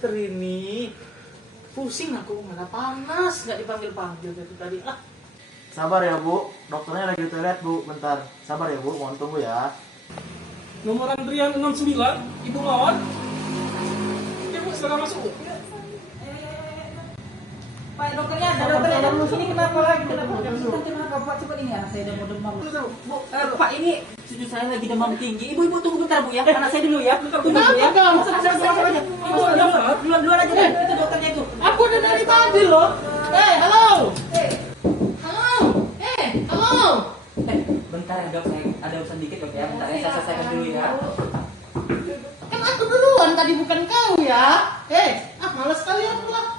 dokter ini. Pusing aku, mana panas, nggak dipanggil-panggil dari tadi. Sabar ya Bu, dokternya lagi di toilet Bu, bentar. Sabar ya Bu, mohon tunggu ya. Nomor antrian 69, Ibu Mawar. Ibu silakan masuk. Pak dokternya ada dokternya dulu sini kenapa lagi kenapa Pak cepat ini anak saya udah mau demam. Bu, Pak ini cucu saya lagi demam tinggi. Ibu tunggu bentar Bu ya. Anak saya dulu ya. Tunggu dulu ya. Masuk aja. Ibu duluan aja itu dokternya itu. Aku udah dari tadi loh. Halo. Halo. Bentar ya dok, saya ada urusan dikit dok ya. Bentar ya saya selesaikan dulu ya. Kan aku duluan tadi, bukan kau ya. Malas sekali aku lah.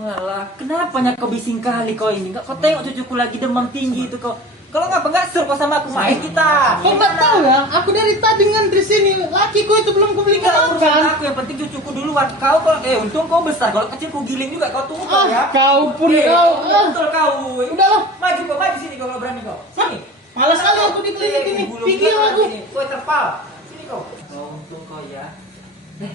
Walah, kenapanya kau bising kali kau ini? Kau tengok cucuku lagi demam tinggi itu kau. Kalau nggak suruh kau sama aku main kita. Kau nggak tahu ya? Aku dari tadi ngantri sini. Lakiku itu belum kubelikan makan. Aku yang penting cucuku duluan. Kau untung kau besar. Kalau kecil ku giling juga kau tunggu ya. Kau pun kau. Betul kau. Udahlah. Maju sini kalau berani kau. Sini. Malas sekali aku di klinik ini. Pikir aku. Kau terpal. Sini kau. Untung kau ya.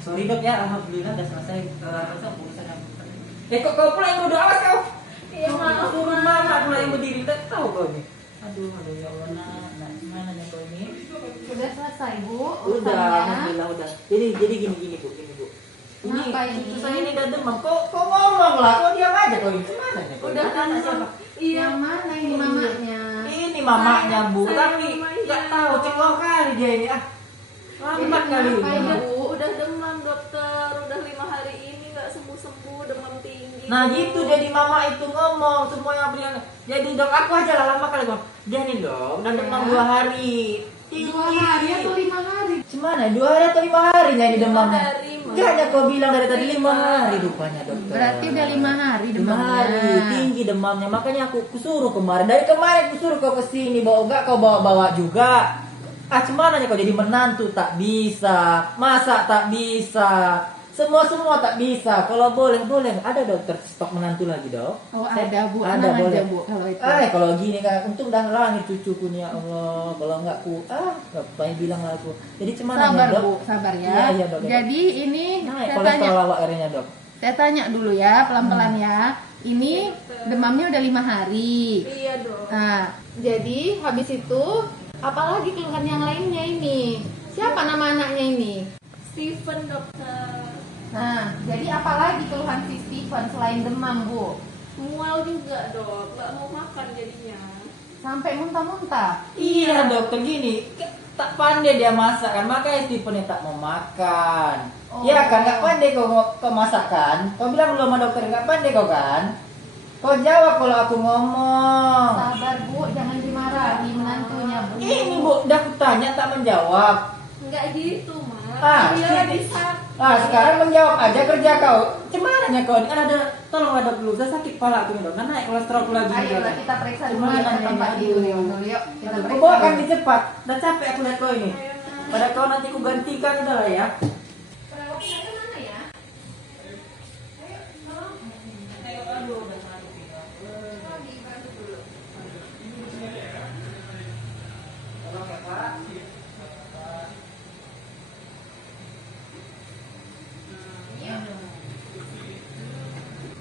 Sorry dok ya. Alhamdulillah udah selesai urusan yang. Kok kau pula yang bodoh, awas kau. Iya maaf. Turun mama pula yang berdiri. Tak tahu kau ini. Aduh ya Allah nak. Gimana nih kau ini? Sudah selesai Bu. Udah, alhamdulillah udah. Jadi gini Bu. Ini cucu saya ini udah demam. Kok ngomong lah, kok diam aja kau ini. Gimana nih? Udah anak siapa? Yang mana ini mamanya? Ini mamanya Bu, tapi nggak tahu cengok kali dia ini lambat kali ini. Bu, udah demam dokter, udah 5 hari ini nggak sembuh demam tinggi. Nah gitu jadi mama itu ngomong semua yang bilang. Jadi dok aku aja lah lama kali bang. Dia nih dok, udah demam 2 hari. Tinggi. 2 hari atau 5 hari? Gimana? 2 hari atau 5 hari jadi demamnya? 5 hari. Enggaknya kau bilang dari tadi 5 hari rupanya dokter. Berarti udah 5 hari 5 demamnya. hari tinggi demamnya, makanya aku suruh kemarin. Dari kemarin aku suruh kau kesini, bawa enggak kau bawa juga. Cumananya kau jadi menantu tak bisa, masak tak bisa, semua tak bisa. Kalau boleh ada dokter stok menantu lagi dok. Oh ada Bu, ada boleh Bu kalau itu. Kalau gini kan, untung dah lahir cucuku nih ya Allah. Kalau enggak nggak pengen bilang lah aku. Jadi cuman Sabar dok. Bu, sabar ya. Iya dok. Jadi ini naik saya tanya. kolesterol awak akhirnya dok. Saya tanya dulu ya, pelan-pelan ya. Ini demamnya udah 5 hari. Iya dong. Nah, jadi habis itu apalagi keluhan yang lainnya ini? Siapa nama anaknya ini? Steven dokter. Nah, jadi apalagi keluhan si Steven selain demam, Bu? Mual juga dok, nggak mau makan jadinya. Sampai muntah-muntah. Iya dokter gini, tak pandai dia masak kan, makanya Stephen tak mau makan. Oh. Ya kan, nggak pandai kau masak kan? Kau bilang belum sama dokter nggak pandai kau kan? Kau jawab kalau aku ngomong. Sabar Bu, jangan dimarahi menantunya Bu. Ini Bu, udah aku tanya tak menjawab. Nggak gitu mah. Dia Gini. lagi sakit. Sekarang menjawab aja kerja kau. Cumananya kau ini kan ada, tolong ada dok dulu, saya sakit kepala aku nih dok, kan naik kolesterol aku lagi. Ayolah kita periksa dulu Gimana ya ke nih, tempat aduh. tidur dulu yuk. Kita Kau periksa. bawa kan dulu. di cepat, udah capek aku lihat kau ini. Pada kau nanti ku gantikan udah lah ya. Perawat saya mana ya?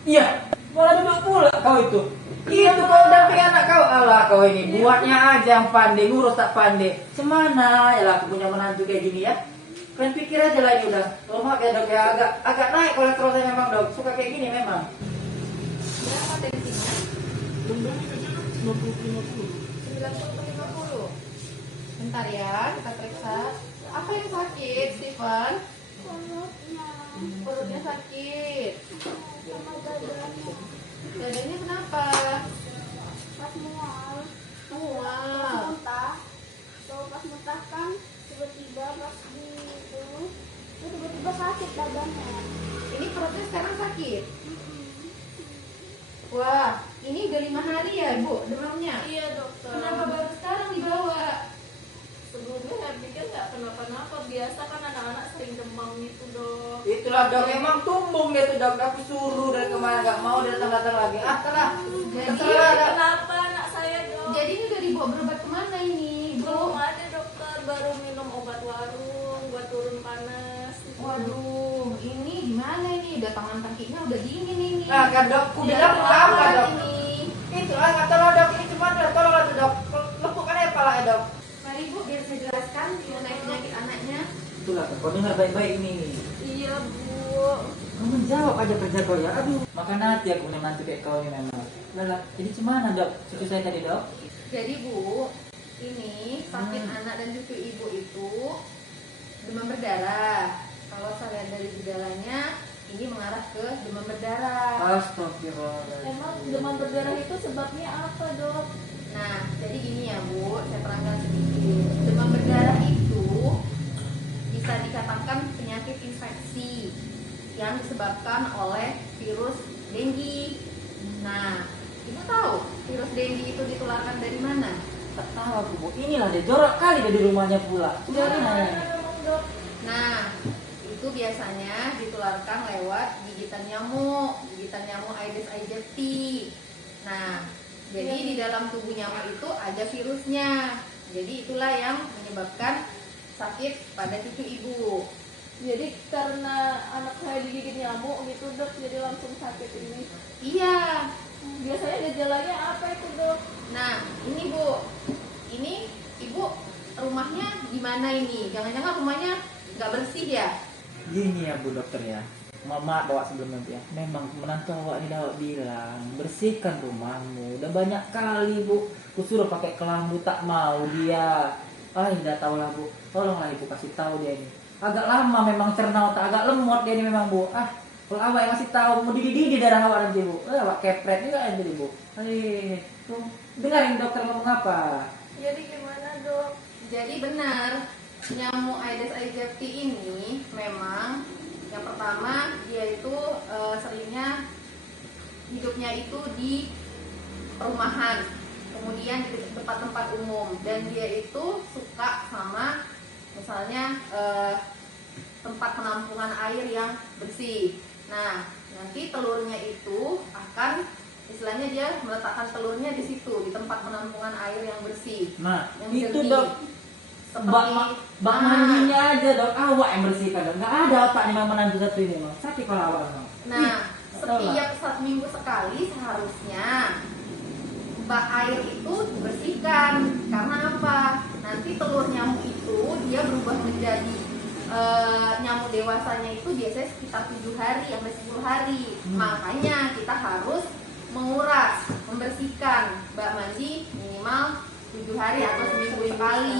Iya, malah duduk pula kau itu. Itu kau damping anak kau. Alah kau ini buatnya aja yang pandai, ngurus tak pandai. Semana ya lah aku punya menantu kayak gini ya. Kalian pikir aja lah ini udah. Kalau maaf ya dok ya, agak naik kolesterol saya memang dok. Suka kayak gini memang. Berapa tensinya? 90/50. Bentar ya, kita periksa. Apa yang sakit, Steven? Perutnya sakit. Sama dadanya. Dadanya kenapa? Pas mual. Mual. Muntah. Kalau pas muntah kan tiba-tiba pas di itu tiba-tiba sakit dadanya. Ini perutnya sekarang sakit. Wah, ini udah 5 hari ya, Bu, demamnya? Iya dokter. Kenapa baru sekarang dibawa? Sebelumnya saya pikir nggak kenapa-napa. Biasa kan anak-anak sering demam gitu dok. Itulah dok, emang tumbung dia tuh dok. Aku suruh dari kemarin nggak mau dia datang lagi. Telah. Jadi, Kenapa anak saya dok? jadi ini udah dibawa berobat kemana ini, Belum Bu? ada dokter, baru minum obat warung buat turun panas. Waduh, ini udah dingin ini. Nah kan dok, aku Biar bilang apa awet dok? ini. Itu lah nggak tolong dok, ini cuma tolong lah tuh dok. Lepukkan aja pala ya dok. Mari Bu, biar saya jelaskan mengenai penyakit anaknya. Itulah kau dengar baik-baik ini. Iya Bu. Kamu jawab aja kerja kau ya. Aduh, makan hati aku nih mantu kayak kau ini memang. Lah, jadi gimana dok? Cucu saya tadi dok? Jadi Bu, ini sakit anak dan cucu ibu itu demam berdarah. Kalau saya lihat dari gejalanya, ini mengarah ke demam berdarah. Astagfirullah. Emang demam berdarah itu sebabnya apa, Dok? Nah, jadi gini ya Bu, saya terangkan sedikit. Demam berdarah itu bisa dikatakan penyakit infeksi yang disebabkan oleh virus dengue. Nah, Ibu tahu virus dengue itu ditularkan dari mana? Tak tahu aku bu. Inilah deh jorok kali deh di rumahnya pula. Dari Gimana? mana memang, Dok? Nah, itu biasanya ditularkan lewat gigitan nyamuk Aedes aegypti. Nah, jadi di dalam tubuh nyamuk itu ada virusnya. Jadi itulah yang menyebabkan sakit pada cucu ibu. Jadi karena anak saya digigit nyamuk gitu, Dok, jadi langsung sakit ini. Iya. Biasanya gejalanya apa itu, Dok? Nah, ini Bu. Ini Ibu rumahnya gimana ini? Jangan-jangan rumahnya nggak bersih ya? Gini ya bu dokter ya. Mama bawa sebelum nanti ya. Memang menantu awak ini dah bilang bersihkan rumahmu. Udah banyak kali bu. Kusuruh pakai kelambu tak mau dia. Ah, tidak tahu lah bu. Tolonglah ibu kasih tahu dia ini. Agak lama memang cerna otak, agak lemot dia ini memang bu. Ah, kalau awak yang masih tahu mau dididih darah awak nanti bu. Awak kepret juga nanti bu. Tuh, dengarin dokter ngomong apa. Jadi gimana, Dok? Jadi benar, nyamuk Aedes aegypti ini memang yang pertama dia itu seringnya hidupnya itu di perumahan, kemudian di tempat-tempat umum, dan dia itu suka sama misalnya tempat penampungan air yang bersih. Nah, nanti telurnya itu akan istilahnya dia meletakkan telurnya di situ, di tempat penampungan air yang bersih. Nah, Yang itu jernih. dok. Bak Nah, mandinya aja dok. Awak yang bersihkan dok. Nggak ada otaknya memang menantu satu ini memang. Sakit kalau awak memang. Nah, Betul lah. setiap 1 minggu sekali seharusnya bak air itu dibersihkan. Karena apa? Nanti telur nyamuk itu dia berubah menjadi nyamuk dewasanya itu biasanya sekitar 7 hari sampai 10 hari. Makanya kita harus menguras, membersihkan bak mandi minimal 7 hari atau seminggu sekali.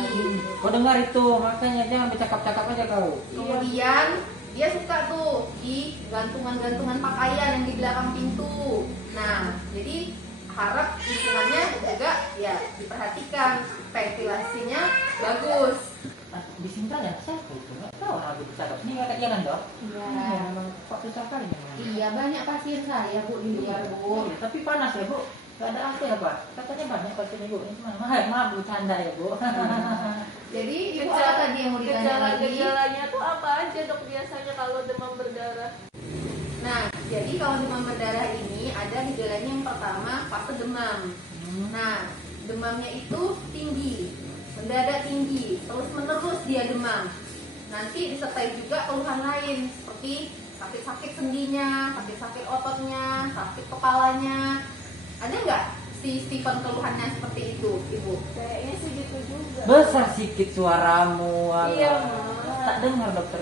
Kau dengar itu, makanya jangan bercakap-cakap aja kau. Kemudian dia suka tuh di gantungan-gantungan pakaian yang di belakang pintu. Nah, jadi harap lingkungannya juga ya diperhatikan, ventilasinya bagus. Di sini kan ya, siapa itu? Nggak tahu orang lagi bercakap. Ini nggak jangan dok. Iya. Iya, memang kok susah kali memang. Iya, banyak pasien saya Bu di luar Bu. Iya, tapi panas ya bu. Gak ada AC ya pak? Katanya banyak pasien ibu. Ini cuma maaf bu, canda ya bu. Jadi ibu apa tadi yang mau ditanya lagi? Gejala-gejalanya tuh apa aja, Dok, biasanya kalau demam berdarah? Nah, jadi kalau demam berdarah ini ada gejalanya yang pertama fase demam. Nah, demamnya itu tinggi, mendadak tinggi, terus menerus dia demam. Nanti disertai juga keluhan lain seperti sakit-sakit sendinya, sakit-sakit ototnya, sakit kepalanya. Ada nggak si Stephen keluhannya seperti itu, Ibu? Kayaknya sih gitu juga. Besar sikit suaramu. alah. Iya, Ma. Tak dengar dokter.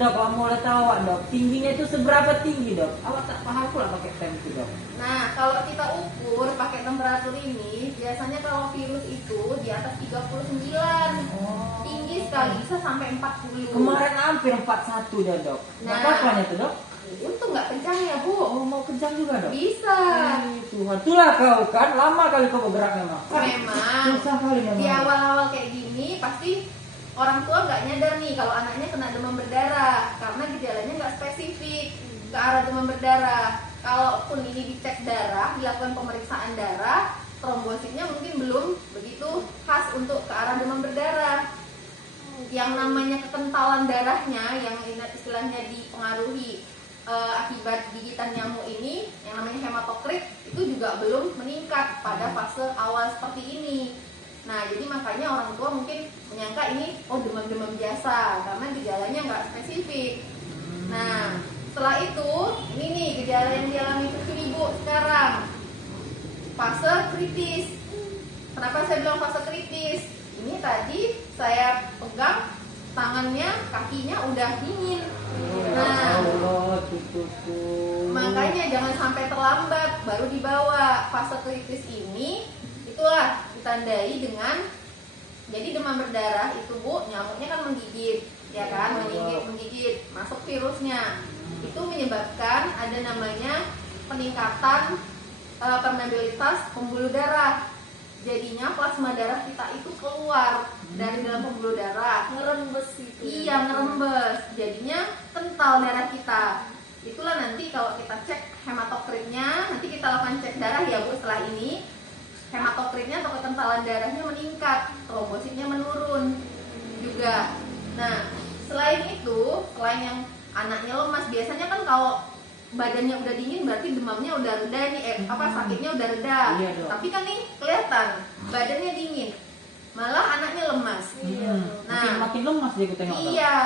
Dok, kamu boleh tahu awak dok, tingginya itu seberapa tinggi dok? Awak tak paham pula pakai tem itu dok. Nah, kalau kita ukur pakai temperatur ini, biasanya kalau virus itu di atas 39. Tinggi sekali, bisa sampai 40. Kemarin hampir 41 dia dok. Nah. Apa-apanya tuh dok? Untung nggak kencang ya, Bu. Oh mau kejang juga dok? Bisa. Tuhan, itulah kau kan, lama kali kau bergerak memang. Memang. Susah kali memang. Di awal-awal kayak gini, pasti orang tua nggak nyadar nih kalau anaknya kena demam berdarah. Karena gejalanya nggak spesifik ke arah demam berdarah. Kalaupun ini dicek darah, dilakukan pemeriksaan darah, trombositnya mungkin belum begitu khas untuk ke arah demam berdarah. Yang namanya kekentalan darahnya, yang istilahnya dipengaruhi akibat gigitan nyamuk ini, yang namanya hematokrit, itu juga belum meningkat pada fase awal seperti ini. Nah, jadi makanya orang tua mungkin menyangka ini demam-demam biasa karena gejalanya nggak spesifik. Nah, Setelah itu, ini nih gejala yang dialami cucu ibu sekarang. Fase kritis. Kenapa saya bilang fase kritis? Ini tadi saya pegang tangannya, kakinya udah dingin. Nah, Allah, cucuku. makanya jangan sampai terlambat baru dibawa. Fase kritis ini itulah ditandai dengan, jadi demam berdarah itu Bu, nyamuknya kan menggigit, ya kan, menggigit, masuk virusnya. Itu menyebabkan ada namanya peningkatan permeabilitas pembuluh darah. Jadinya plasma darah kita itu keluar dari dalam pembuluh darah. Ngerembes gitu. Iya, ngerembes. Jadinya kental darah kita. Itulah nanti kalau kita cek hematokritnya, nanti kita lakukan cek darah ya Bu setelah ini. Hematokritnya atau kekentalan darahnya meningkat, trombositnya menurun juga. Nah, selain itu, selain yang anaknya lemas, biasanya kan kalau badannya udah dingin berarti demamnya udah reda nih, sakitnya udah reda. Iya, Dok. Tapi kan nih kelihatan badannya dingin, malah anaknya lemas. Nah, makin lemas dia tengok. iya,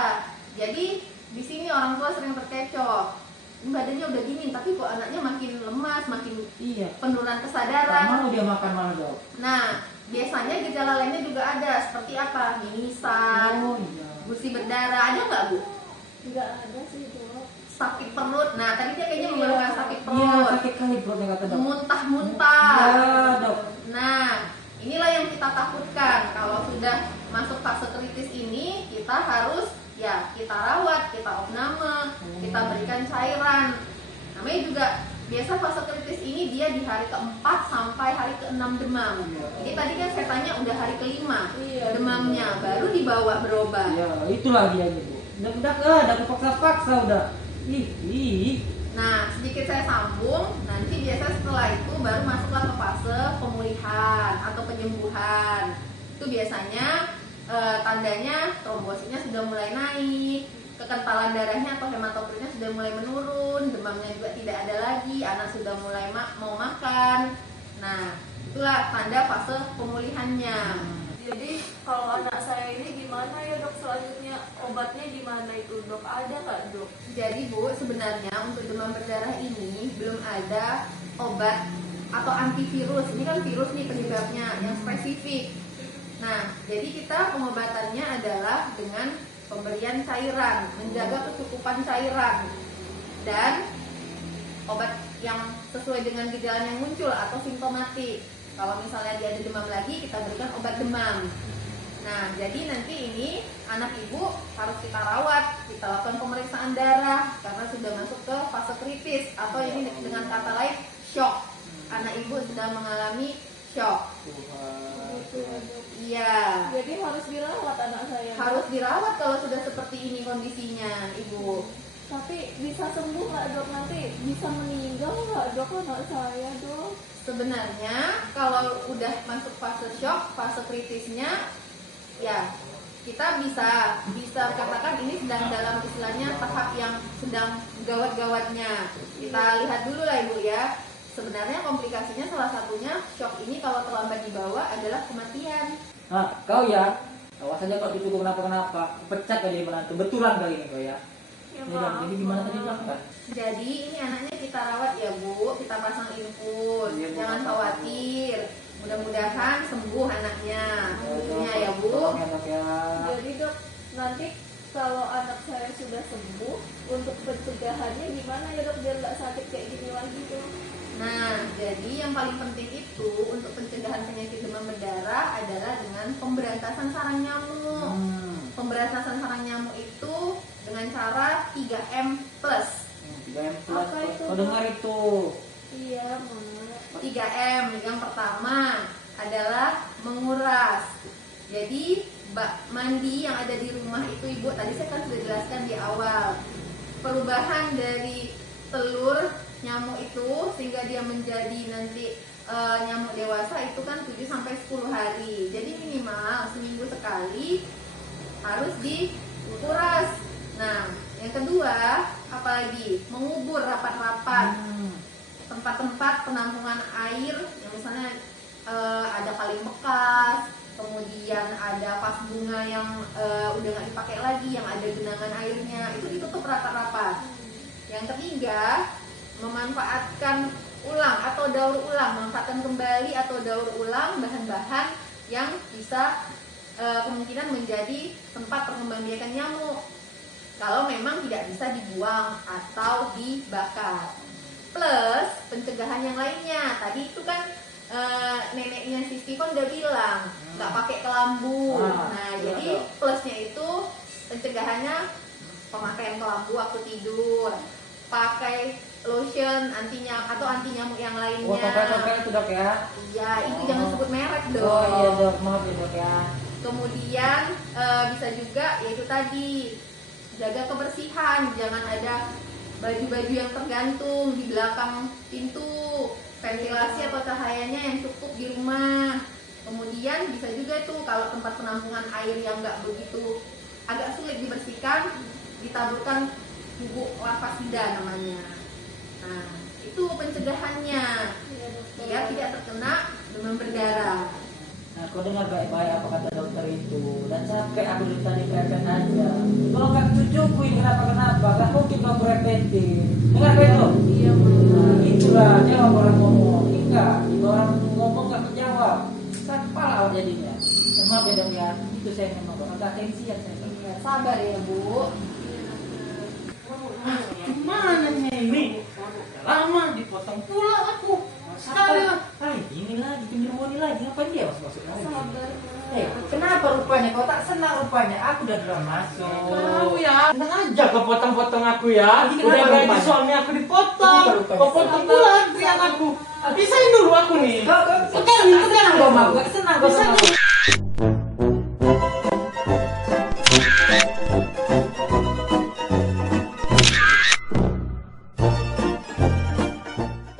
jadi di sini orang tua sering terkecoh. Badannya udah dingin, tapi kok anaknya makin lemas, makin Iya. penurunan Tak kesadaran. mau dia makan malah, Dok. Nah, biasanya gejala lainnya juga ada, seperti apa? Mimisan, Oh iya. gusi berdarah, ada nggak Bu? Nggak ada sih Dok. Sakit perut. Nah, tadi dia kayaknya Iya. mengeluhkan sakit Iya, perut. sakit kali perutnya kata Dok. Muntah-muntah. Iya, Dok. Nah, inilah yang kita takutkan. Kalau sudah masuk fase kritis ini, kita harus kita rawat, kita opname, kita berikan cairan. Namanya juga biasa fase kritis ini dia di hari ke-4 sampai hari ke-6 demam. Jadi tadi kan saya tanya udah hari ke-5 Iya. demamnya, baru dibawa berobat. Iya, itulah dia Bu. Udah kepaksa-paksa udah. Ih. Nah, sedikit saya sambung, nanti biasa setelah itu baru masuklah ke fase pemulihan atau penyembuhan. Itu biasanya tandanya trombositnya sudah mulai naik, kekentalan darahnya atau hematokritnya sudah mulai menurun, demamnya juga tidak ada lagi, anak sudah mulai mau makan. Nah, itulah tanda fase pemulihannya. Jadi kalau anak saya ini gimana ya Dok, selanjutnya obatnya gimana itu Dok? Ada nggak Dok? Jadi Bu, sebenarnya untuk demam berdarah ini belum ada obat atau antivirus. Ini kan virus nih penyebabnya yang spesifik. Nah, jadi kita pengobatannya adalah dengan pemberian cairan, menjaga kecukupan cairan, dan obat yang sesuai dengan gejala yang muncul atau simptomatik. Kalau misalnya dia ada demam lagi, kita berikan obat demam. Nah, jadi nanti ini anak ibu harus kita rawat, kita lakukan pemeriksaan darah karena sudah masuk ke fase kritis, atau ini dengan kata lain shock. Anak ibu sedang mengalami shock. Iya. Jadi harus dirawat anak saya. Dok. Harus dirawat kalau sudah seperti ini kondisinya, ibu. Tapi bisa sembuh nggak Dok? Nanti bisa meninggal nggak Dok anak saya Dok? Sebenarnya kalau udah masuk fase shock, fase kritisnya, ya kita bisa katakan ini sedang dalam istilahnya tahap yang sedang gawat-gawatnya. Kita lihat dulu lah ibu ya. Sebenarnya komplikasinya salah satunya shock ini kalau terlambat dibawa adalah kematian. Nah, kau ya, awas aja kalau cucuku kenapa-kenapa, pecat kali jadi menantu. Betulan kali ini kau ya. Ya, Ya, Dok, jadi gimana tadi Dok? Jadi ini anaknya kita rawat ya Bu, kita pasang infus, Iya, Bu. jangan khawatir. Mudah-mudahan sembuh anaknya. Tentunya ya Bu. Tolong ya, Dok ya. Jadi Dok, nanti kalau anak saya sudah sembuh, untuk pencegahannya gimana ya Dok biar nggak sakit kayak gini lagi Dok? Nah, jadi yang paling penting itu untuk pencegahan penyakit demam berdarah adalah dengan pemberantasan sarang nyamuk. Pemberantasan sarang nyamuk itu dengan cara 3M+. 3M+. Apa itu, Kau dengar itu? Iya, Mak. 3M. Yang pertama adalah menguras. Jadi bak mandi yang ada di rumah itu ibu, tadi saya kan sudah jelaskan di awal. Perubahan dari telur nyamuk itu sehingga dia menjadi nanti nyamuk dewasa itu kan 7-10 hari. Jadi minimal seminggu sekali harus dikuras. Nah, yang kedua apalagi mengubur rapat-rapat tempat-tempat penampungan air yang misalnya ada kaleng bekas, kemudian ada vas bunga yang udah nggak dipakai lagi, yang ada genangan airnya, itu ditutup rapat-rapat. Yang ketiga, memanfaatkan ulang atau daur ulang, manfaatkan kembali atau daur ulang bahan-bahan yang bisa kemungkinan menjadi tempat perkembangbiakan nyamuk. Kalau memang tidak bisa dibuang atau dibakar. Plus pencegahan yang lainnya. Tadi itu kan neneknya si Steven udah bilang nggak pakai kelambu. Nah, jadi plusnya itu pencegahannya pemakaian kelambu waktu tidur, pakai lotion anti nyamuk yang lainnya. Topel itu dok ya? Iya, itu jangan sebut merek dong. Oh iya dok, maaf ya dok ya. Kemudian bisa juga yaitu tadi jaga kebersihan, jangan ada baju-baju yang tergantung di belakang pintu, ventilasi atau cahayanya yang cukup di rumah. Kemudian bisa juga tuh kalau tempat penampungan air yang nggak begitu agak sulit dibersihkan, ditaburkan bubuk larvasida namanya. Nah, itu pencegahannya biar tidak terkena demam berdarah. Nah, kau dengar baik-baik apa kata dokter itu, dan sampai aku dari tadi pepet aja. Kalau nggak cucuku ini kenapa, nggak mungkin kau repetin. Dengar itu? Iya, Nah, itulah jawab orang ngomong. Enggak, jika orang ngomong nggak menjawab, kepala jadinya. Maaf ya dok ya, itu saya memang agak tensian saya. Sabar ya Bu. Gimana ini? Lama dipotong pula aku. Sekali lah. Ini lagi, pinjam money lagi, ngapain dia masuk lagi? sabar. Kenapa rupanya kau tak senang rupanya? Aku udah bilang masuk. Tahu ya, tenang aja kau potong-potong aku ya. Ini Udah kenapa gaji rupanya? suami aku dipotong. Kenapa rupanya? Kau potong pula antrian aku. Pisahin dulu aku nih. Kau Sekarang ini senang kau mau, gak senang kau Pisahin sama